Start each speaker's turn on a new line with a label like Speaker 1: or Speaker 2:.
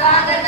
Speaker 1: Father